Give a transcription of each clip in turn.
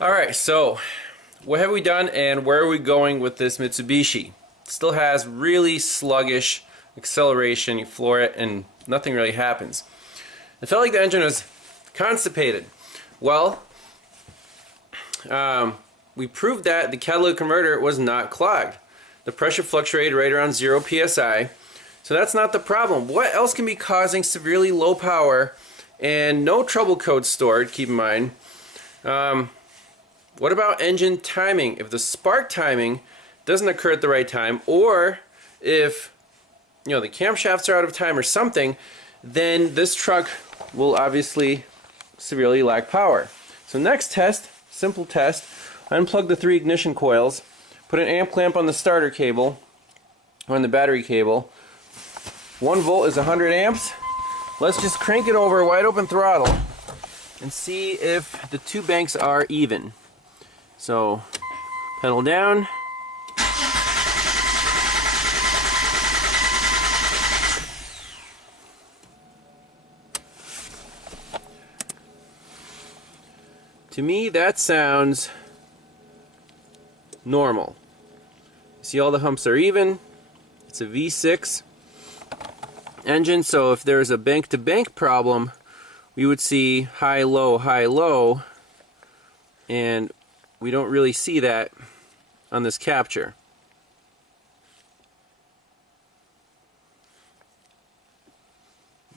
Alright, so what have we done and where are we going with this Mitsubishi? It still has really sluggish acceleration. You floor it and nothing really happens. It felt like the engine was constipated. Well, we proved that the catalytic converter was not clogged. The pressure fluctuated right around 0 psi. So that's not the problem. What else can be causing severely low power and no trouble code stored, keep in mind? What about engine timing? If the spark timing doesn't occur at the right time, or if the camshafts are out of time or something, then this truck will obviously severely lack power. So next test, simple test, unplug the 3 ignition coils, put an amp clamp on the starter cable, or on the battery cable. 1 volt is 100 amps. Let's just crank it over wide open throttle and see if the 2 banks are even. So pedal down. To me, that sounds normal. See, all the humps are even. It's a V6 engine, so if there's a bank-to-bank problem, we would see high, low, and we don't really see that on this capture.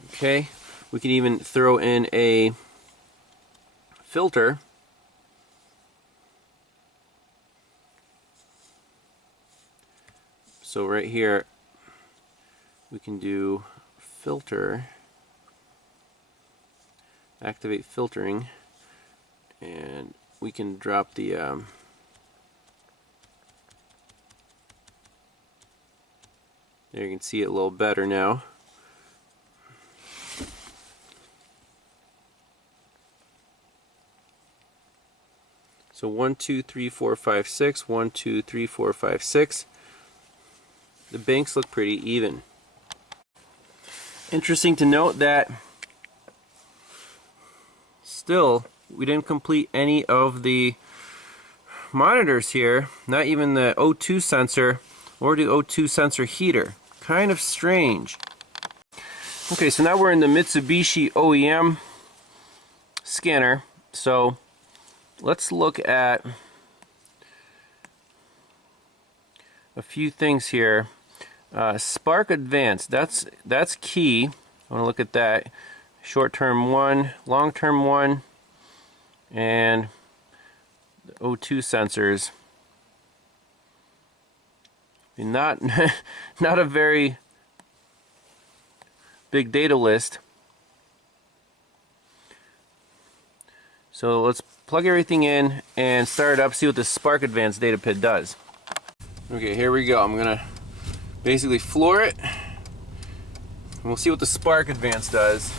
Okay, we can even throw in a filter. So right here we can do filter, activate filtering, and we can drop the there, you can see it a little better now. So 1, 2, 3, 4, 5, 6. 1, 2, 3, 4, 5, 6. The banks look pretty even. Interesting to note that still we didn't complete any of the monitors here, not even the O2 sensor or the O2 sensor heater. Kind of strange. Okay, so now we're in the Mitsubishi OEM scanner. So let's look at a few things here. Spark advance, that's key. I want to look at that. Short-term 1, long-term 1, and the O2 sensors. Not a very big data list. So let's plug everything in and start it up, see what the Spark Advance data PID does. Okay, here we go. I'm gonna basically floor it, and we'll see what the Spark Advance does.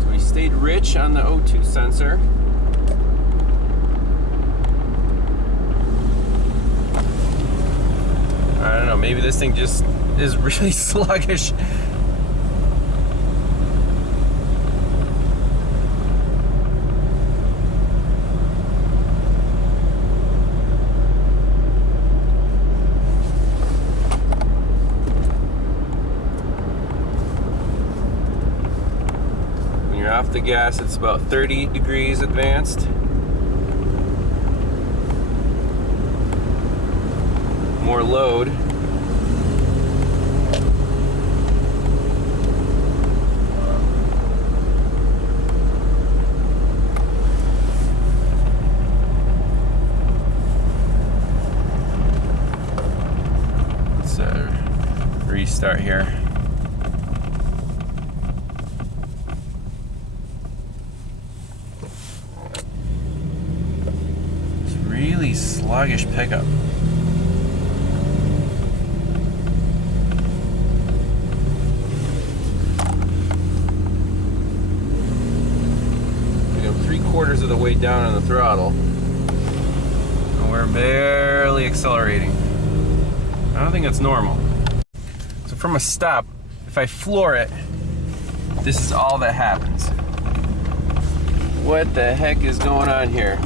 So we stayed rich on the O2 sensor. I don't know, maybe this thing just is really sluggish. When you're off the gas, it's about 30 degrees advanced. More load. Let's restart here. It's really sluggish pickup. 3/4 of the way down on the throttle. And we're barely accelerating. I don't think that's normal. So from a stop, if I floor it, this is all that happens. What the heck is going on here?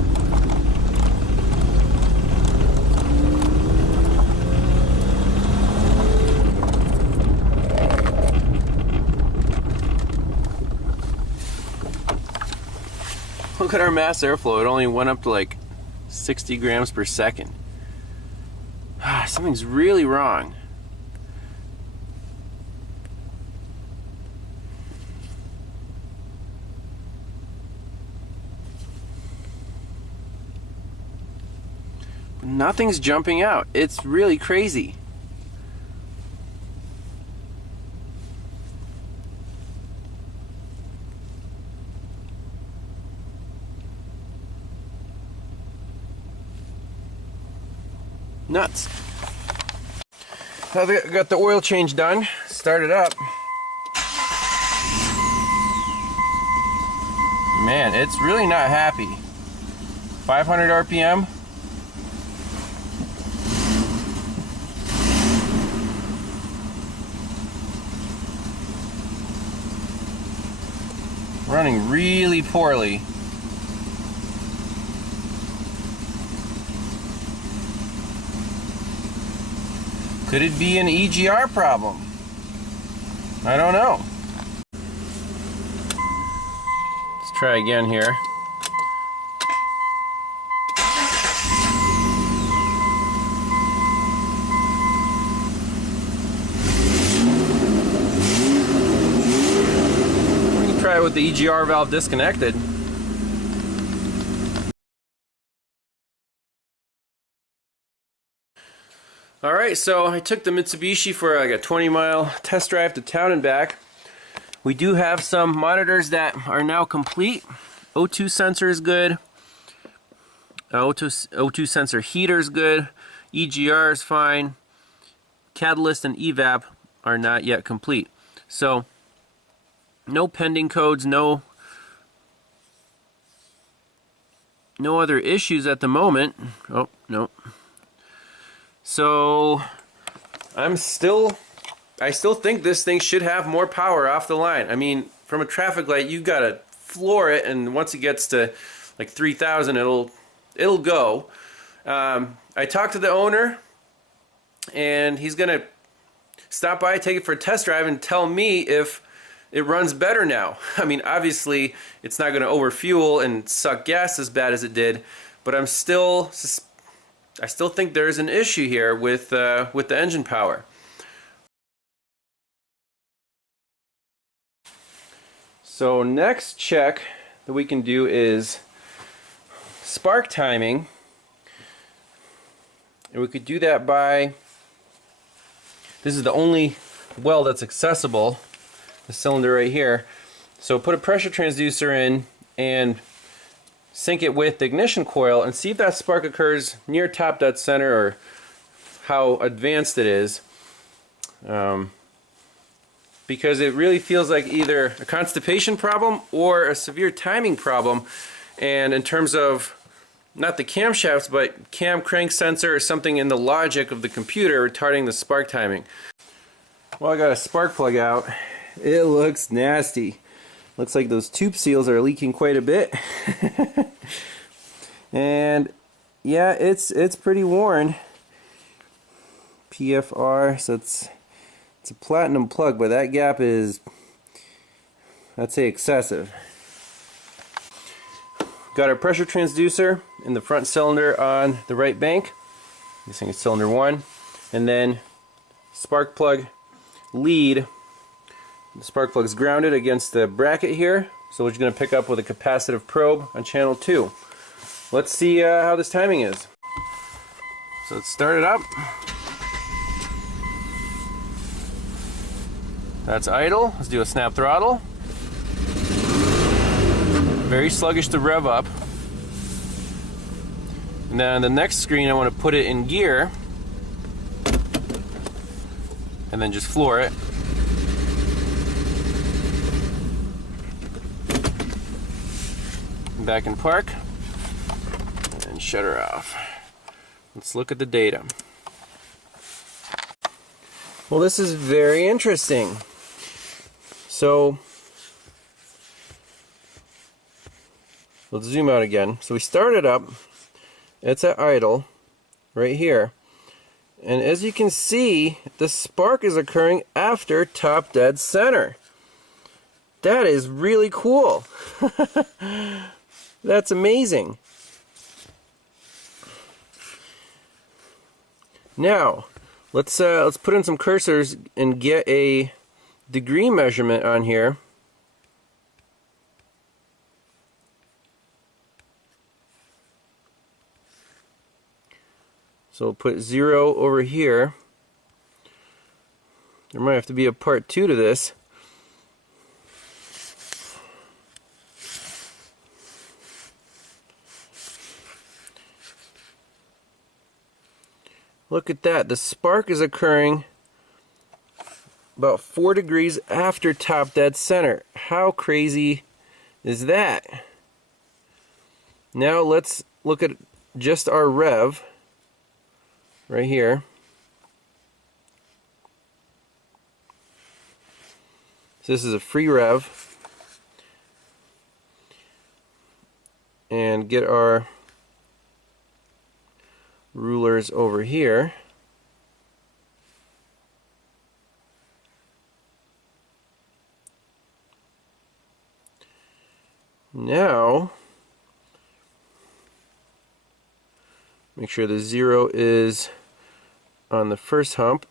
Look at our mass airflow. It only went up to like 60 grams per second. Something's really wrong. Nothing's jumping out. It's really crazy. Nuts. I got the oil change done. Started up. Man, it's really not happy. 500 RPM. Running really poorly. Could it be an EGR problem? I don't know. Let's try again here. We can try it with the EGR valve disconnected. Alright, so I took the Mitsubishi for like a 20-mile test drive to town and back. We do have some monitors that are now complete. O2 sensor is good. O2 sensor heater is good. EGR is fine. Catalyst and evap are not yet complete. So, no pending codes, no other issues at the moment. Oh, no. So I still think this thing should have more power off the line. I mean, from a traffic light, you gotta floor it, and once it gets to like 3,000, it'll go. I talked to the owner, and he's gonna stop by, take it for a test drive, and tell me if it runs better now. I mean, obviously, it's not gonna overfuel and suck gas as bad as it did, but I still think there's an issue here with the engine power. So next check that we can do is spark timing. And we could do that by, this is the only well that's accessible, the cylinder right here. So put a pressure transducer in and sync it with the ignition coil and see if that spark occurs near top dead center or how advanced it is. Because it really feels like either a constipation problem or a severe timing problem. And in terms of not the camshafts, but cam crank sensor or something in the logic of the computer retarding the spark timing. Well, I got a spark plug out. It looks nasty. Looks like those tube seals are leaking quite a bit. And yeah, it's pretty worn. PFR, so it's a platinum plug, but that gap is, I'd say, excessive. Got our pressure transducer in the front cylinder on the right bank. This thing is cylinder 1. And then spark plug lead. The spark plug is grounded against the bracket here, so we're just going to pick up with a capacitive probe on channel 2. Let's see how this timing is. So let's start it up. That's idle. Let's do a snap throttle. Very sluggish to rev up. And then on the next screen, I want to put it in gear and then just floor it. back in park, and shut her off. Let's look at the data. Well, this is very interesting. So, let's zoom out again. So we started up, it's at idle, right here. And as you can see, the spark is occurring after top dead center. That is really cool. That's amazing. Now, let's put in some cursors and get a degree measurement on here. So we'll put 0 over here. There might have to be a part 2 to this. Look at that. The spark is occurring about 4 degrees after top dead center. How crazy is that? Now let's look at just our rev right here. So this is a free rev. And get our rulers over here. Now, make sure the 0 is on the first hump.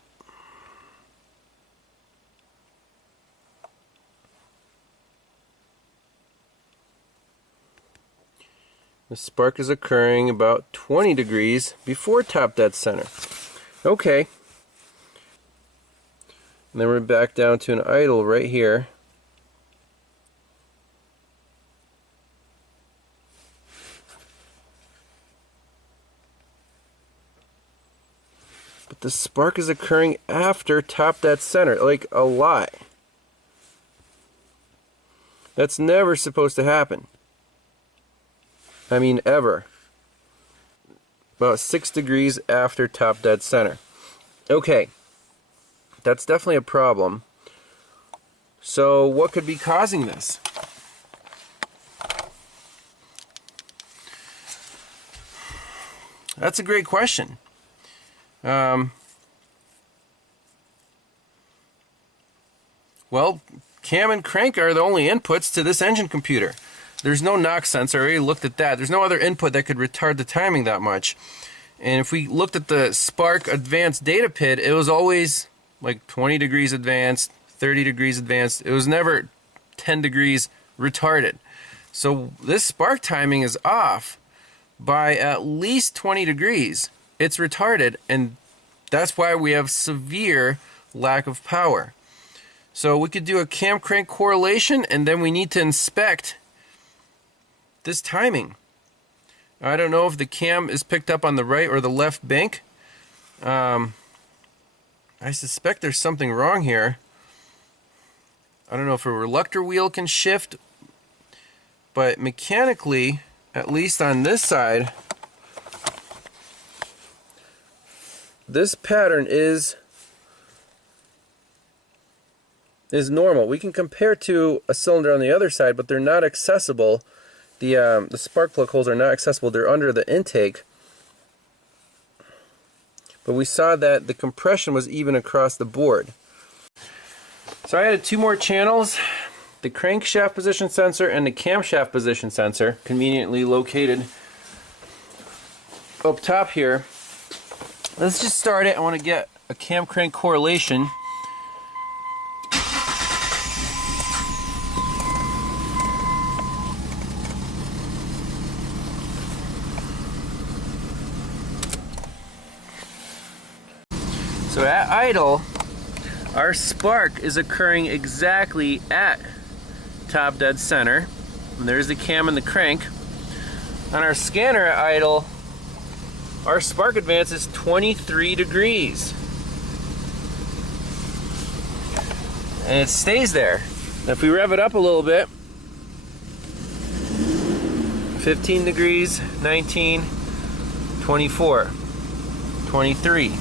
The spark is occurring about 20 degrees before top dead center. Okay. And then we're back down to an idle right here. But the spark is occurring after top dead center, like a lot. That's never supposed to happen. I mean, ever. About 6 degrees after top dead center. Okay, that's definitely a problem. So what could be causing this? That's a great question. Well, cam and crank are the only inputs to this engine computer. There's no knock sensor. I already looked at that. There's no other input that could retard the timing that much. And if we looked at the Spark Advanced Data PID, it was always like 20 degrees advanced, 30 degrees advanced. It was never 10 degrees retarded. So this spark timing is off by at least 20 degrees. It's retarded, and that's why we have severe lack of power. So we could do a cam crank correlation, and then we need to inspect this timing. I don't know if the cam is picked up on the right or the left bank. I suspect there's something wrong here. I don't know if a reluctor wheel can shift, but mechanically, at least on this side, this pattern is normal. We can compare to a cylinder on the other side, but they're not accessible. The spark plug holes are not accessible. They're under the intake. But we saw that the compression was even across the board. So I added 2 more channels, the crankshaft position sensor and the camshaft position sensor, conveniently located up top here. Let's just start it. I want to get a cam crank correlation. So at idle, our spark is occurring exactly at top dead center. And there's the cam and the crank. On our scanner at idle, our spark advance is 23 degrees. And it stays there. Now if we rev it up a little bit, 15 degrees, 19, 24, 23.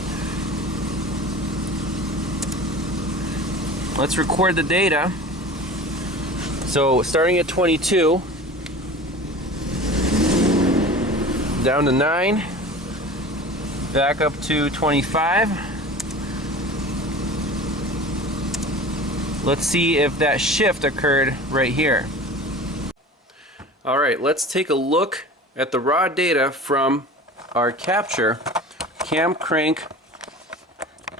Let's record the data. So starting at 22, down to 9, back up to 25. Let's see if that shift occurred right here. Alright, let's take a look at the raw data from our capture, cam crank,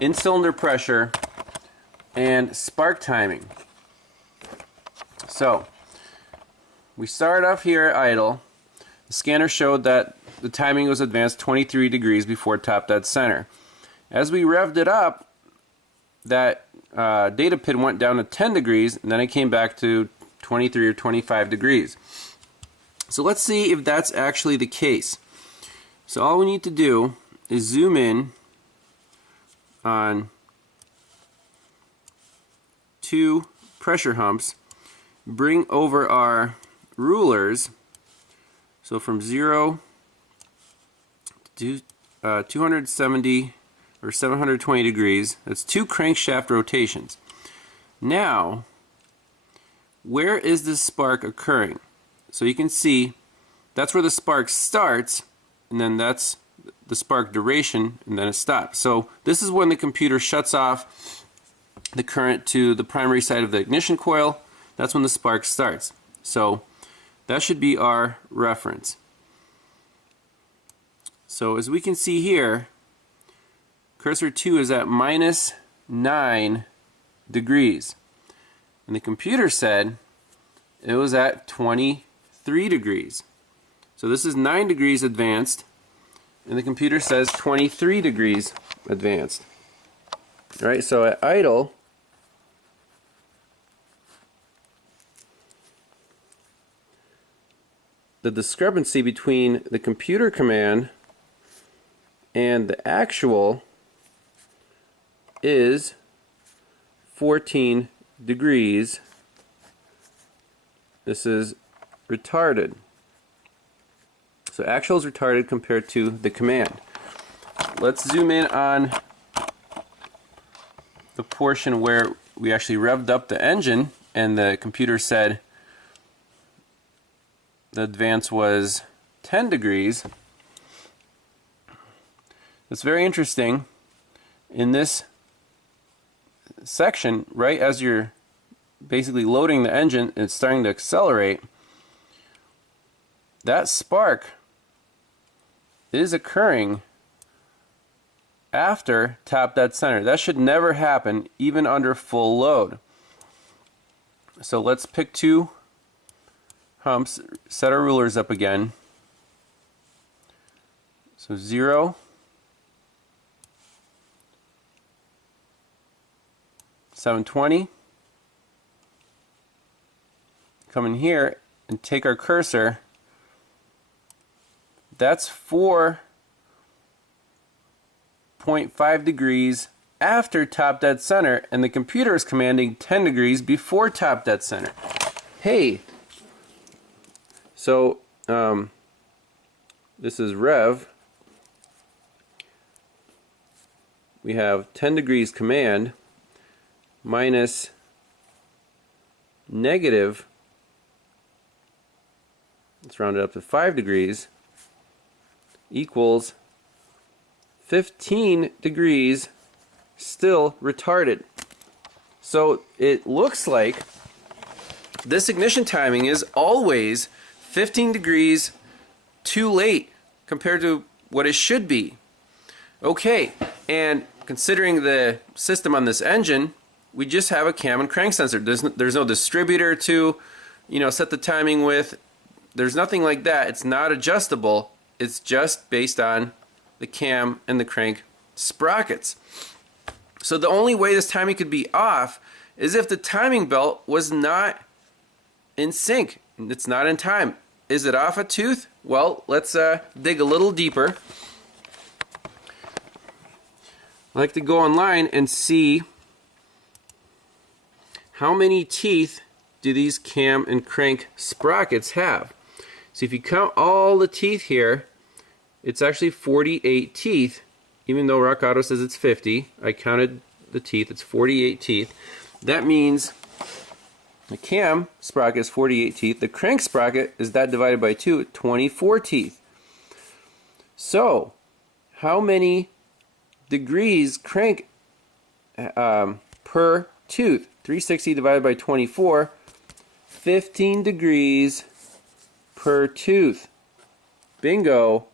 in-cylinder pressure, and spark timing. So, we start off here at idle. The scanner showed that the timing was advanced 23 degrees before top dead center. As we revved it up, that data pin went down to 10 degrees, and then it came back to 23 or 25 degrees. So let's see if that's actually the case. So all we need to do is zoom in on 2 pressure humps, bring over our rulers, so from 0 to 270 or 720 degrees. That's 2 crankshaft rotations. Now, where is this spark occurring? So you can see that's where the spark starts, and then that's the spark duration, and then it stops. So this is when the computer shuts off the current to the primary side of the ignition coil. That's when the spark starts. So that should be our reference. So as we can see here, cursor 2 is at -9 degrees. And the computer said it was at 23 degrees. So this is 9 degrees advanced, and the computer says 23 degrees advanced. Alright, so at idle, the discrepancy between the computer command and the actual is 14 degrees. This is retarded. So actual is retarded compared to the command. Let's zoom in on the portion where we actually revved up the engine and the computer said the advance was 10 degrees. It's very interesting. In this section, right as you're basically loading the engine and it's starting to accelerate, that spark is occurring after top dead center. That should never happen even under full load. So let's pick 2 humps, set our rulers up again. So 0, 720. Come in here and take our cursor. That's 4.5 degrees after top dead center, and the computer is commanding 10 degrees before top dead center. Hey, so this is rev. We have 10 degrees command minus negative, let's round it up to 5 degrees, equals 15 degrees still retarded. So it looks like this ignition timing is always 15 degrees too late compared to what it should be. Okay, and considering the system on this engine, we just have a cam and crank sensor. There's no distributor to, set the timing with. There's nothing like that. It's not adjustable. It's just based on the cam and the crank sprockets. So the only way this timing could be off is if the timing belt was not in sync. It's not in time. Is it off a tooth? Well, let's dig a little deeper. I like to go online and see how many teeth do these cam and crank sprockets have. So if you count all the teeth here, it's actually 48 teeth, even though Rock Auto says it's 50. I counted the teeth, it's 48 teeth. That means the cam sprocket is 48 teeth. The crank sprocket is that divided by 2, 24 teeth. So, how many degrees crank per tooth? 360 divided by 24, 15 degrees per tooth. Bingo!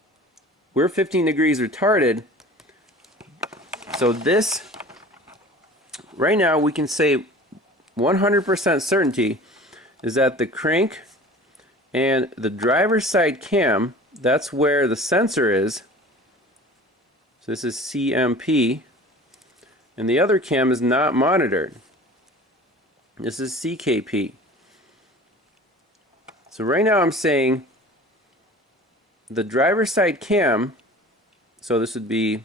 We're 15 degrees retarded. So this, right now we can say 100% certainty is that the crank and the driver's side cam, that's where the sensor is. So this is CMP. And the other cam is not monitored. This is CKP. So right now I'm saying the driver's side cam, so this would be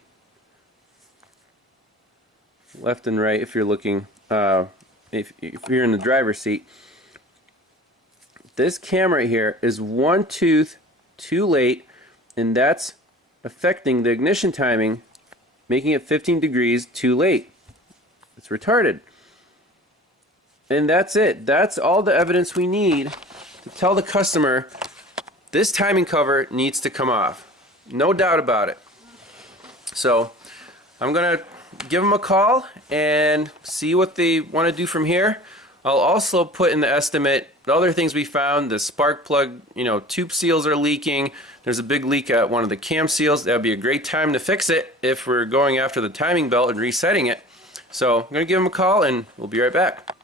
left and right if you're looking, if you're in the driver's seat. This cam right here is one tooth too late, and that's affecting the ignition timing, making it 15 degrees too late. It's retarded. And that's it. That's all the evidence we need to tell the customer this timing cover needs to come off. No doubt about it. So I'm going to give them a call and see what they want to do from here. I'll also put in the estimate the other things we found. The spark plug, tube seals are leaking. There's a big leak at one of the cam seals. That would be a great time to fix it if we're going after the timing belt and resetting it. So I'm going to give them a call and we'll be right back.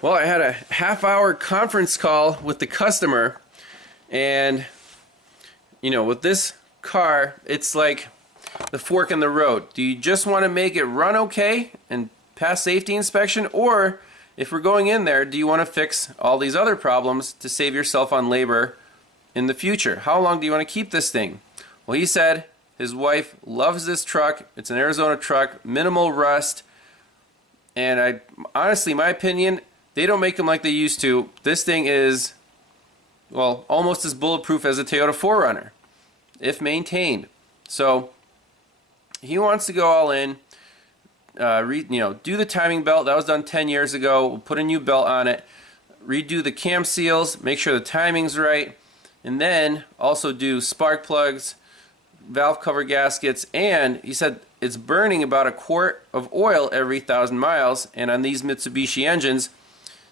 Well, I had a half-hour conference call with the customer, and with this car, it's like the fork in the road. Do you just want to make it run okay and pass safety inspection, or if we're going in there, do you want to fix all these other problems to save yourself on labor in the future? How long do you want to keep this thing? Well, he said his wife loves this truck. It's an Arizona truck, minimal rust, and honestly, my opinion, they don't make them like they used to. This thing is, well, almost as bulletproof as a Toyota 4Runner, if maintained. So he wants to go all in, do the timing belt. That was done 10 years ago. We'll put a new belt on it, redo the cam seals, make sure the timing's right, and then also do spark plugs, valve cover gaskets, and he said it's burning about a quart of oil every 1,000 miles, and on these Mitsubishi engines,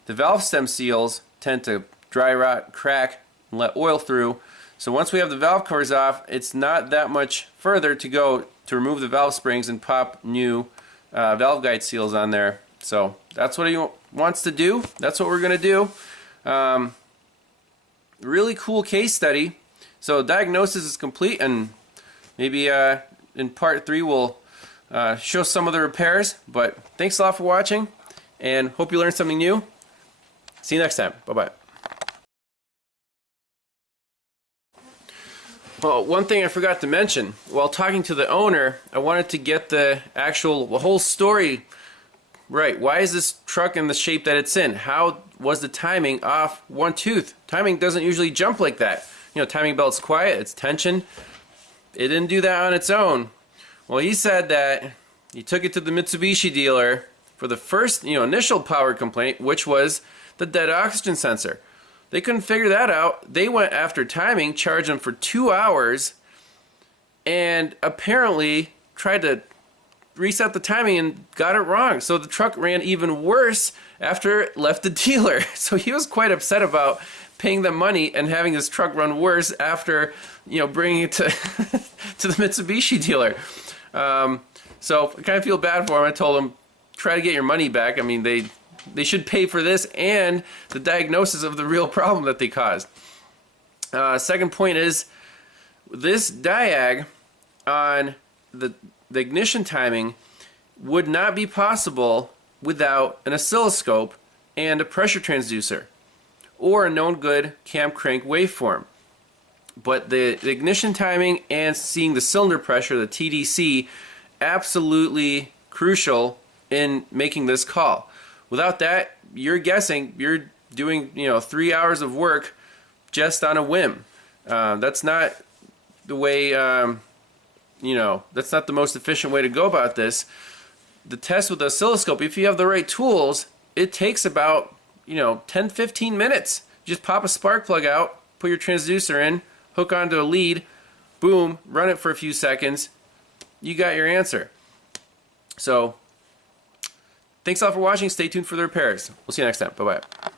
the valve stem seals tend to dry rot, crack, and let oil through. So once we have the valve covers off, it's not that much further to go to remove the valve springs and pop new valve guide seals on there. So that's what he wants to do. That's what we're going to do. Really cool case study. So diagnosis is complete, and maybe in part 3 we'll show some of the repairs. But thanks a lot for watching, and hope you learned something new. See you next time. Bye-bye. Well, one thing I forgot to mention, while talking to the owner, I wanted to get the whole story right. Why is this truck in the shape that it's in? How was the timing off one tooth? Timing doesn't usually jump like that. Timing belt's quiet, it's tension. It didn't do that on its own. Well, he said that he took it to the Mitsubishi dealer for the first, initial power complaint, which was the dead oxygen sensor. They couldn't figure that out. They went after timing, charged them for 2 hours, and apparently tried to reset the timing and got it wrong. So the truck ran even worse after it left the dealer. So he was quite upset about paying them money and having his truck run worse after, bringing it to to the Mitsubishi dealer. So I kind of feel bad for him. I told him, try to get your money back. I mean, they should pay for this and the diagnosis of the real problem that they caused. Second point is this diag on the ignition timing would not be possible without an oscilloscope and a pressure transducer or a known good cam crank waveform. But the ignition timing and seeing the cylinder pressure, the TDC, absolutely crucial in making this call. Without that, you're guessing, you're doing 3 hours of work just on a whim. That's not the way, that's not the most efficient way to go about this. The test with the oscilloscope, if you have the right tools, it takes about 10-15 minutes. Just pop a spark plug out, put your transducer in, hook onto a lead, boom, run it for a few seconds, you got your answer. So thanks all for watching. Stay tuned for the repairs. We'll see you next time. Bye bye.